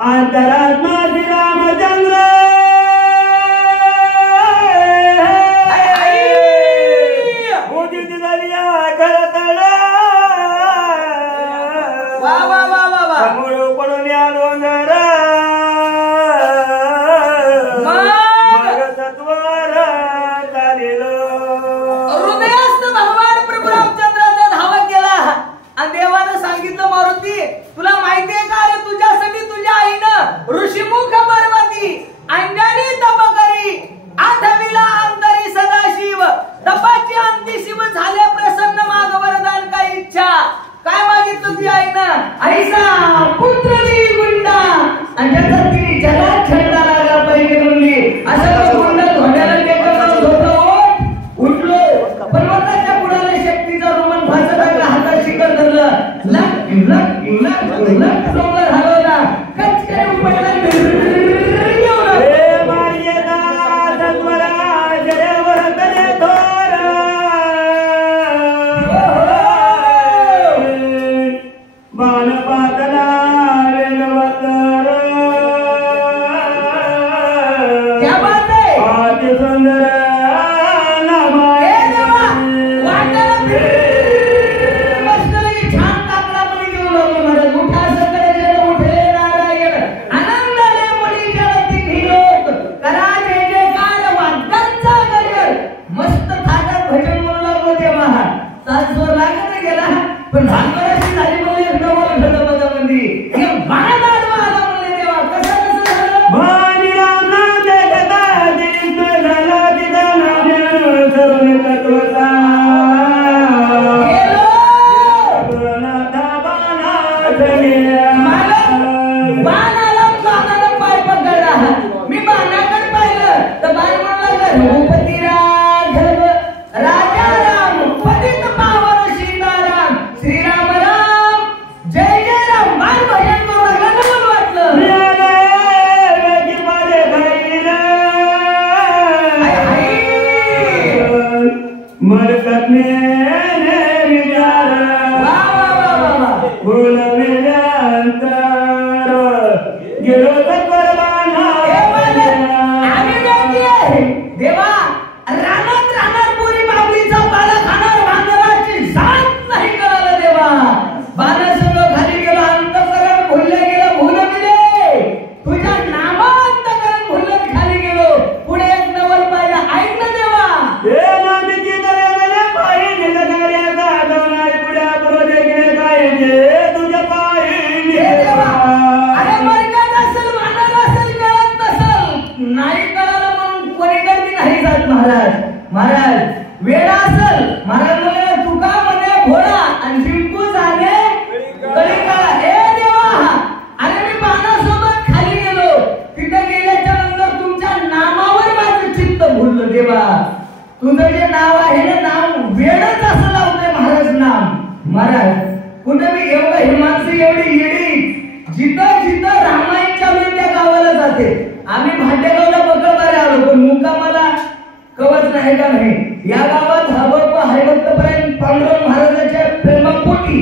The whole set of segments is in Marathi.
अंतरात्मा श्री रामचंद्र उदित दरिया खरतडा वा वा वा वा वा समोर पडून या डोंगर मग सत्वर झालेलो हृदयस्थ भगवान प्रभू रामचंद्राचा धावा केला आणि देवानं सांगितलं मारुती तुला माहितीये का रे तुझ्यासाठी तुझ्या आईनं ऋषीमुख पर्वती अंजनी तप करी आठविला अंतरी सदाशिव तपाची अंती शिव झाले प्रसन्न माग वरदान काय इच्छा काय मागितलं तुझी आईनं ऐसा पुत्र दी गुंडा आणि त्याचा तिने जगात छंदा लागला पाहिजे म्हणली असं गुंड धोंड्याला टेकवून झोपलो उठलो पर्वताच्या बुडाला शक्तीचा रोमन भास लागला हातात शिखर धरलं लक लक लक लक डोंगर हलवला कचकन उपटला हे मार्यदा सत्वरा जयवर कले थोर बाण पातला वेगवतर क्या बात है आदि सुंदर हे देवा वाटाला मस्त लगी छान काकडा मध्ये घेऊन आलो महाराज उठा सकळे जण उठले नारायण आनंदाने मणी जगती हिलोक करा जय जयकार वाद्यांचा गजर मस्त थाटात भजन म्हणू लागलो देवा सात स्वर लागत गेला पण भांगराची झाली मला एक डबल घडमदामध्ये हे महादाडवा आला म्हणले देवा कसं झालं भानी रामनाथ जगता दीप झाला तिचा नाम सर्व तत्वता गेलो नाथा बाणात गेला बाणाला पाय पकडला मी बाणाकडे पाहिलं तर बाण म्हणला रघुपती राघव राजा राम पतित पावन सीताराम श्रीराम राम जय जय राम बाण भजन करू लागला नवल वाटलं मरकत विचार वा वा वा वा वा फुल अंतर गेलो देवा रानात पुरी बाबलीचा पाला खाणार भांगराची जात नाही कळालं देवा बाणासंग खाली गेला अंतकरण भुलले गेलं भुलविले तुझ्या नामांतकरण भुलत खाली गेलो पुढे एक नवल पाहिलं ऐक ना देवा हे नामीची दरेले पाहिजे जगाऱ्याचा दोनाई पुढ्या पुढे गेले पाहिजे तुझ्या पाहिजे हे देवा अरे मरकत असेल भांडण असेल कळत नसेल नाही कळालं म्हणून कोणी गर्दी नाही जात महाराज वेळा असेल महाराज म्हणे तुका म्हणे घोडा आणि जिंकू झाले कळी काळा हे देवा अरे मी बाणासोबत खाली गेलो तिथे गेल्याच्या नंतर तुमच्या नामावर माझं चित्त भुललं देवा तुझं जे नाव आहे ना नाव वेळच असं लावतंय महाराज नाम महाराज कुठे मी एवढं ही माणसं एवढी येडी जिथं जिथं रामायण चालू त्या गावाला जाते आम्ही भांडेगावला बकळबारे आलो पण मुक्कामाला कवच नाही का नाही या गावात हरभक्त हरिभक्तपर्यंत पांडुरंग महाराजांच्या प्रेमापोटी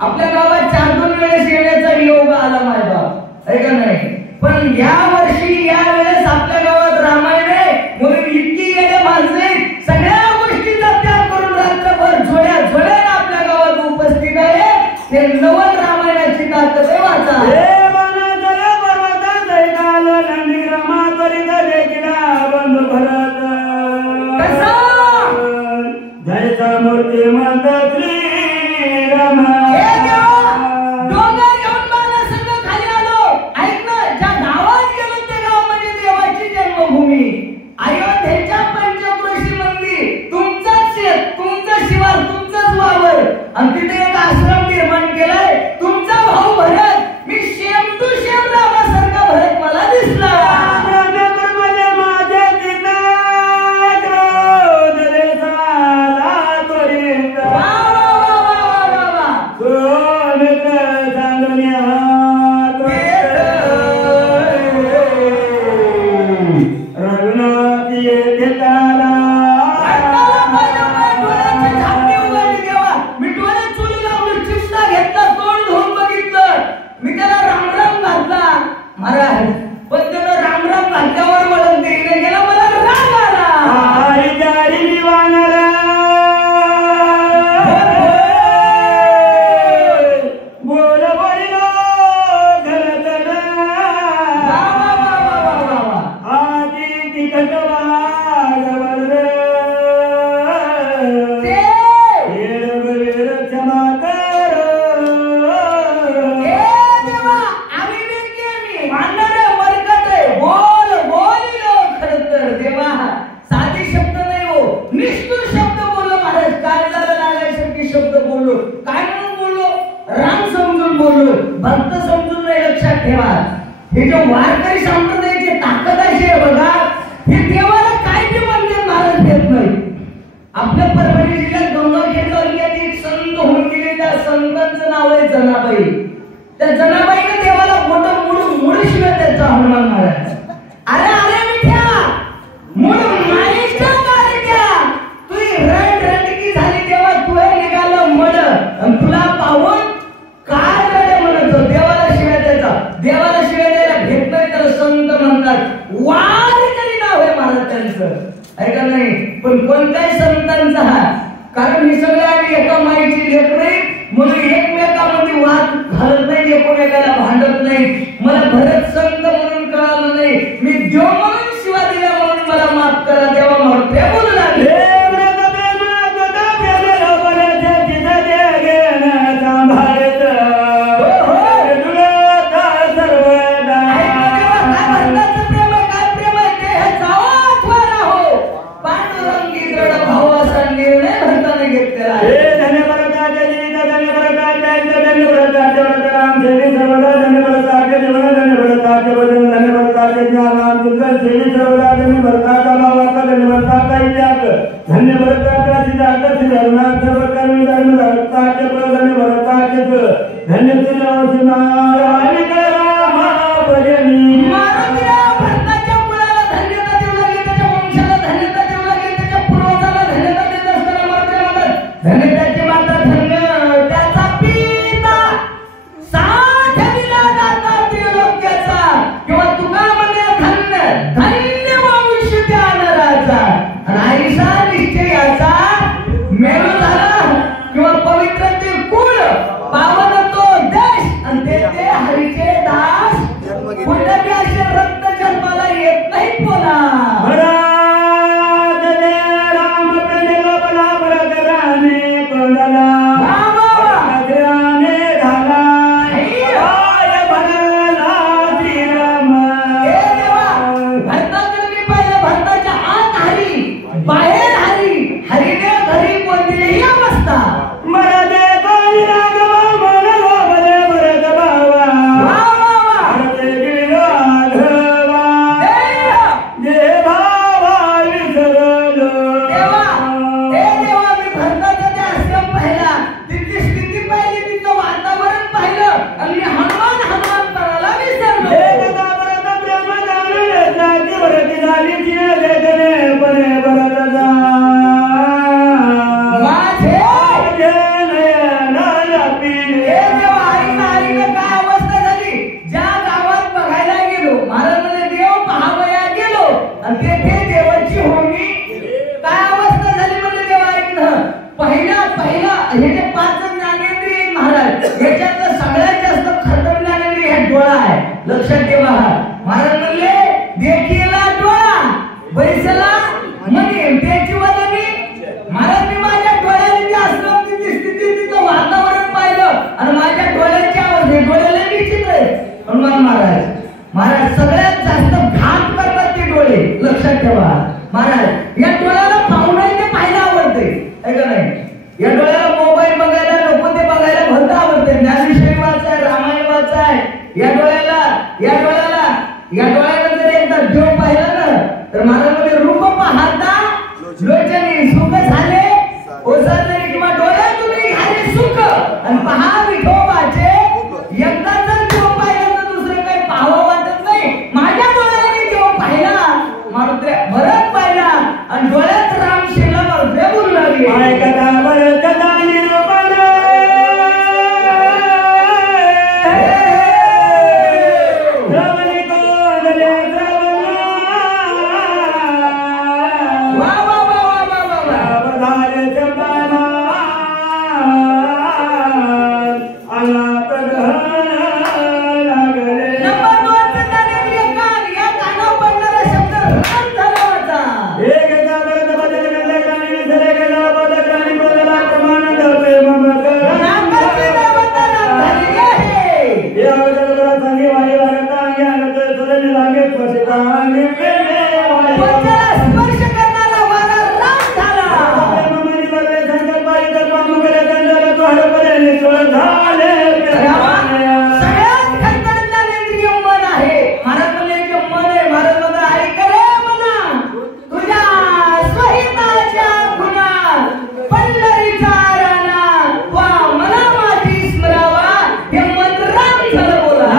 आपल्या गावात 4-2 वेळेस येण्याचा योग आला माझ्या बाप आहे का नाही पण या वर्षी या वेळेस आपल्या गावात रामायण आहे म्हणून इतकी येणे माणसे सगळ्या गोष्टीचा त्याग करून रात्रभर झोळ्या आपल्या गावात उपस्थित आहे ते नवल रामायणाची ताकद आहे वाचा नंदी रमावरी देखीला बंद भरत जयचा मूर्ती मंत श्री राम हे देवा डोंगर घेऊन बाणासंग खाली आलो ऐक ना ज्या गावात गेलो महाराज पण त्यानं राम राम घातल्यावर वळण देईने गेला मला राग आला आई दारी वानरा बोल बोलिलो घरतना आधी तिकट वागवर भक्त समजून नाही लक्षात ठेवा हे जो वारकरी संप्रदायाची ताकद अशी आहे बघा हे देवाला काय ते म्हणते महाराज देत नाही आपल्या परभणी जिल्ह्यात गंगाखेड तालुक्यात एक संत होऊन गेले त्या संतांचं नाव आहे जनाबाई त्या जनाबाईने देवाला मोठं मुळशिवाय त्याचा हनुमान महाराज अरे अरे मिठ्या मूळ माईच्या काळ्या तू रणरणकी झाली तेव्हा तू निघालं मड आणि तुला पाहून काय म्हणतो देवाला शिवाय द्यायचा देवाला शिवाय द्यायला घेत नाही त्याला संत म्हणतात वारकरी नाव आहे महाराज त्यांचं ऐका नाही पण कोणत्याही संतांचा हा कारण हे सगळे आम्ही एका माईची लेकरे म्हणून एकमेकामध्ये वाद घालत नाही एकमेकाला भांडत नाही मला भरत संत म्हणून कळालं नाही मी देव म्हणून शिवा दिल्या म्हणून मला माफ करा देवा म्हणून ते बोलू लागले लक्षात ठेवा महाराज म्हणले देखीला डोळा बैसला म्हणे त्याची वदनी महाराज मी माझ्या डोळ्याने जे असलं ती स्थिती तिचं वातावरण पाहिलं आणि माझ्या डोळ्याची आवाज आहे डोळ्याला विचित्र आहे हनुमान महाराज सगळ्यात जास्त घात करतात ते डोळे लक्षात ठेवा महाराज या डोळ्याला पाहून ते पाहायला आवडते ऐका नाही या डोळ्याला मोबाईल बघायला नको ते बघायला भलतं आवडते ज्ञानेश्वरी वाचाय रामायण वाचाय या डोळ्याला जर एकदा देव पाहिला ना तर महाराज रूप पाहता लोचनी सुख झाले ओसारले किंवा डोळ्यात तुम्ही घाले सुख आणि पहा विठोबाचे एकदा जर देव पाहिला तर दुसरं काही पाहावं वाटत नाही माझ्या डोळ्याने देव पाहिला मारुत्रे भरत पाहिला आणि डोळ्यात राम शिला मारुत्रे बोलू लागले कथा भरत कथा निरूपण रमणी लागे स्पर्शाने प्रेमे पंचाला स्पर्श करणारा वारा राम झाला. प्रेमामध्ये बदले संकल्पाई दर्पामुगले दंडाला तो हरपले सोड झाले सगळ्यात खतरनाक इंद्रिय मन आहे. महाराज म्हणले की मन आहे. महाराज म्हणतात ऐक रे मना, तुझ्या स्वहिताच्या गुणात पंढरीचा राणा वा मला माझी स्मरावा हे मन राम झालं. बोला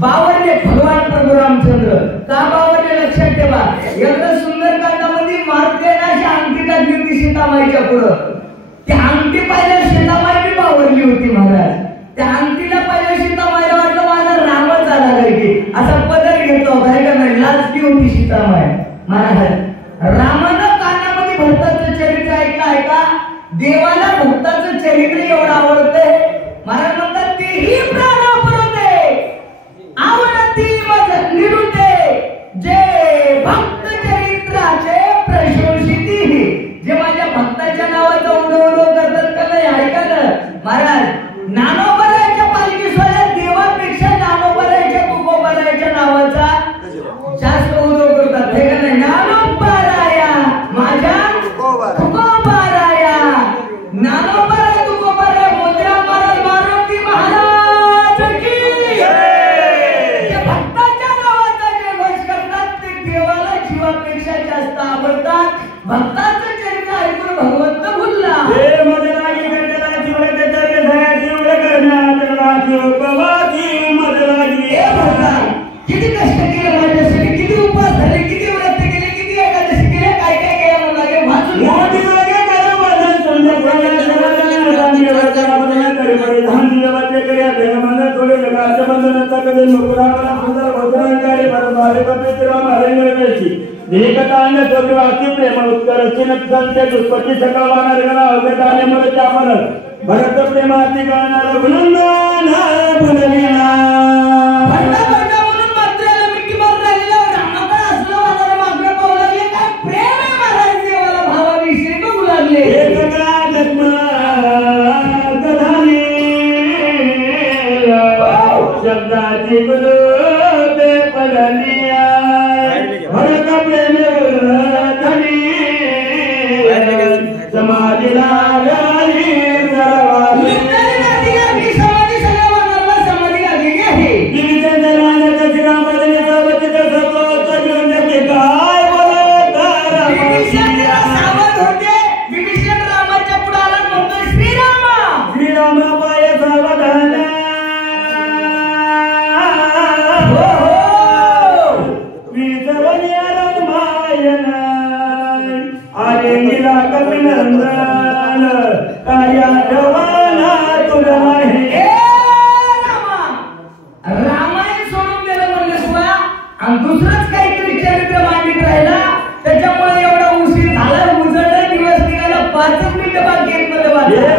बावरले भगवान प्रभू रामचंद्र का बावरले लक्षात ठेवा. एवढं सुंदर कांडामध्ये मारुतीने अंगठी टाकली होती सीतामाईच्या पुढं. त्या अंगठी पाहिलं सीतामाई बी बावरली होती महाराज. त्या अंगठीला पाहिलं सीतामाईला वाटलं माझा रामच झाला काय की असा पदर घेतो काय का नाही लाजली होती सीतामाई. महाराज रामानं कानामध्ये भक्ताचं चरित्र ऐकलं आहे का. देवाला भक्ताचं चरित्र एवढं आवडतंय. महाराज म्हणतात तेही प्राणापुरते आवडती मज निरुते जे भक्त चरित्राचे प्रशंसिती. जे माझ्या भक्ताच्या नावाचा उडवडो करतात का नाही ऐका ना. महाराज ज्ञानोबराच्या पालखी सोहळ्यात देवापेक्षा ज्ञानोबराच्या तुकोबराच्या नावाचा जास्त उडव करतात हे का नाही. ज्ञानोबराया माझ्या तुकोबराया ज्ञानोबरा तुकोबरा मोत्रा महाराज मारुती महाराज की भक्ताच्या नावाचा जे घोष करतात ते देवाला जीवापेक्षा जास्त आवडतात. भक्ताचं चरित्र ऐकून भगवंत भुलला. किती कष्ट केले माझ्यासाठी, किती उपवास झाले, किती व्रत केले, किती एकादशी केले, काय काय केलं मला हे वाचून भरत प्रेमाती गाणार रघुनंदन भुलविला. शब्दाची गुलबे पडलिया भरत प्रेम धनी समाधीला समाधी लागली आहे. आणि दुसरंच काहीतरी चरित्र मांडीत राहिला, त्याच्यामुळे एवढा उशीर झाला. उजळले दिवस निघाला, 5 मिनिटं बाकी आहेत मध्ये वाचा.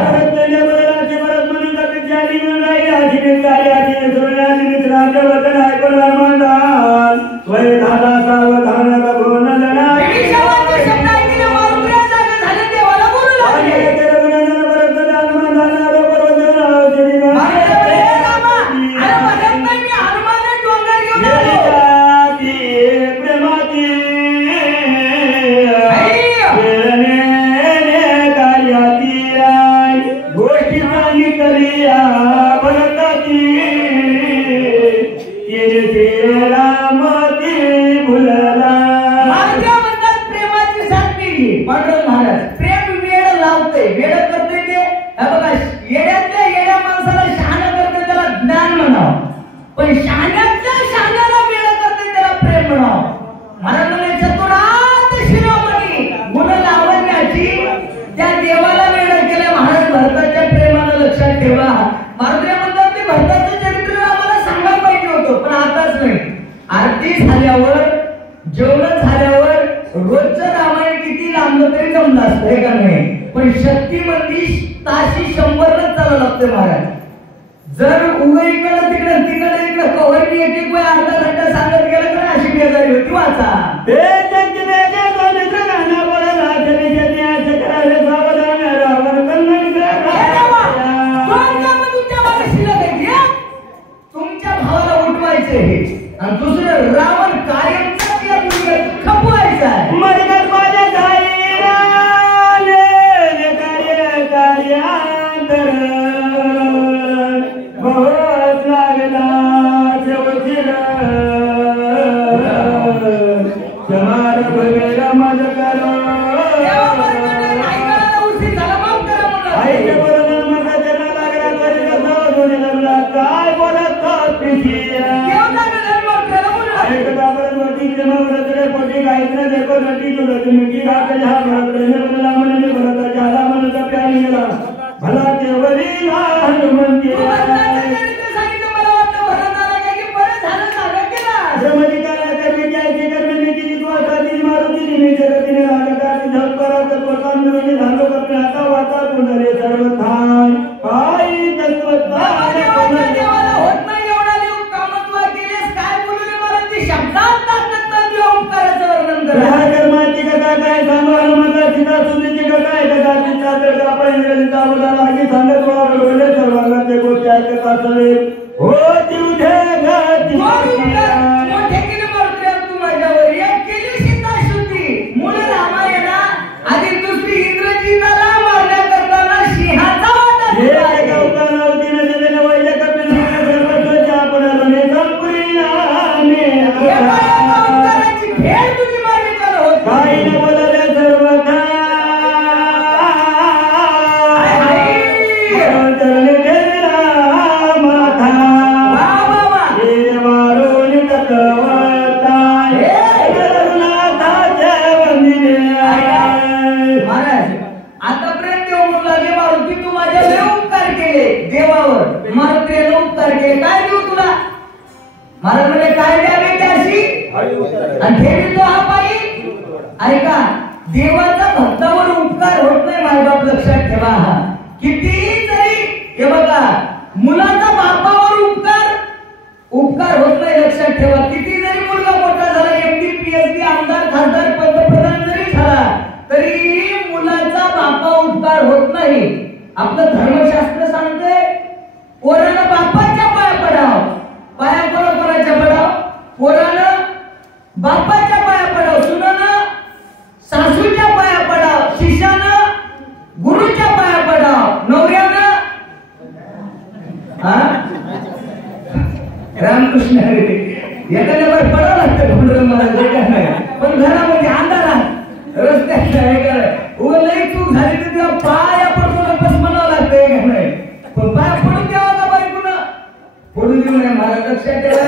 पण शक्तीमध्ये ताशी 100 चालू लागते महाराज. जर उघडीकडे तिकडे तिकडे इकडे कव्हरनी एक एक वेळ अर्धा घंटा सांगत गेलं तर अशी बेजारी होती. वाचा तुमच्या भावाला उठवायचे आणि दुसरं रावण कायमचा खपवायचा आहे. ऐका, देवाचा भक्तावर उपकार होत नाही मायबाप, लक्षात ठेवा. कितीही जरी हे बघा, मुलाचा बापावर उपकार होत नाही, लक्षात ठेवा. किती जरी मुलगा मोठा झाला, MD PhD आमदार खासदार पंतप्रधान जरी झाला, तरी मुलाचा बापा उपकार होत नाही. आपलं धर्मशास्त्र सांगतंय पोरानं बापाच्या पाया पडाव. पाया कोणाच्या पडाव? पोरानं बापाच्या पाया पडाव, सुनानं सासूच्या पाया पडाव, शिष्यानं गुरुच्या पाया पडाव, नवऱ्यानं रामकृष्ण हरी एखाद्यावर पडावं लागतं. पण घरामध्ये अंधारात रस्त्यात उलई तू झाली तर तुला पाया पडतो बस म्हणावं लागतं. नाही पण पाया पडून द्यावा का बायकोनं? पडून देऊ नये महाराज, लक्षात ठेवा.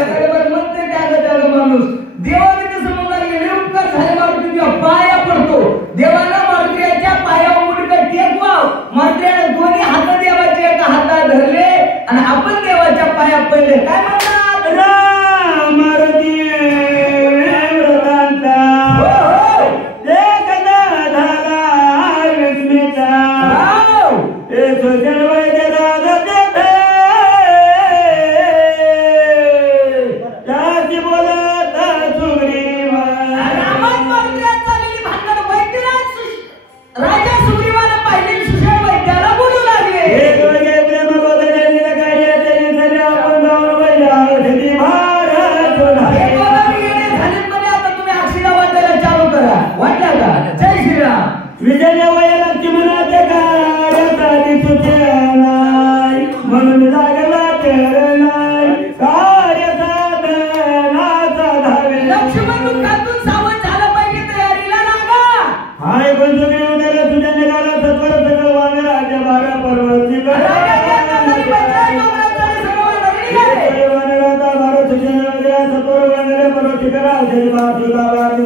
म्हणते त्या माणूस देवाने तसं म्हणाला, एवढे उपकार झाले मारुती तुझ्या पाया पडतो. देवाला मारुतीच्या पायावर मुडकं टेकवाव. मारुतीने दोन्ही हात देवाचे एका हातात धरले आणि आपण देवाच्या पाया पडले. काय म्हणतात? राम मारुती चिकरा जय मातुला वाली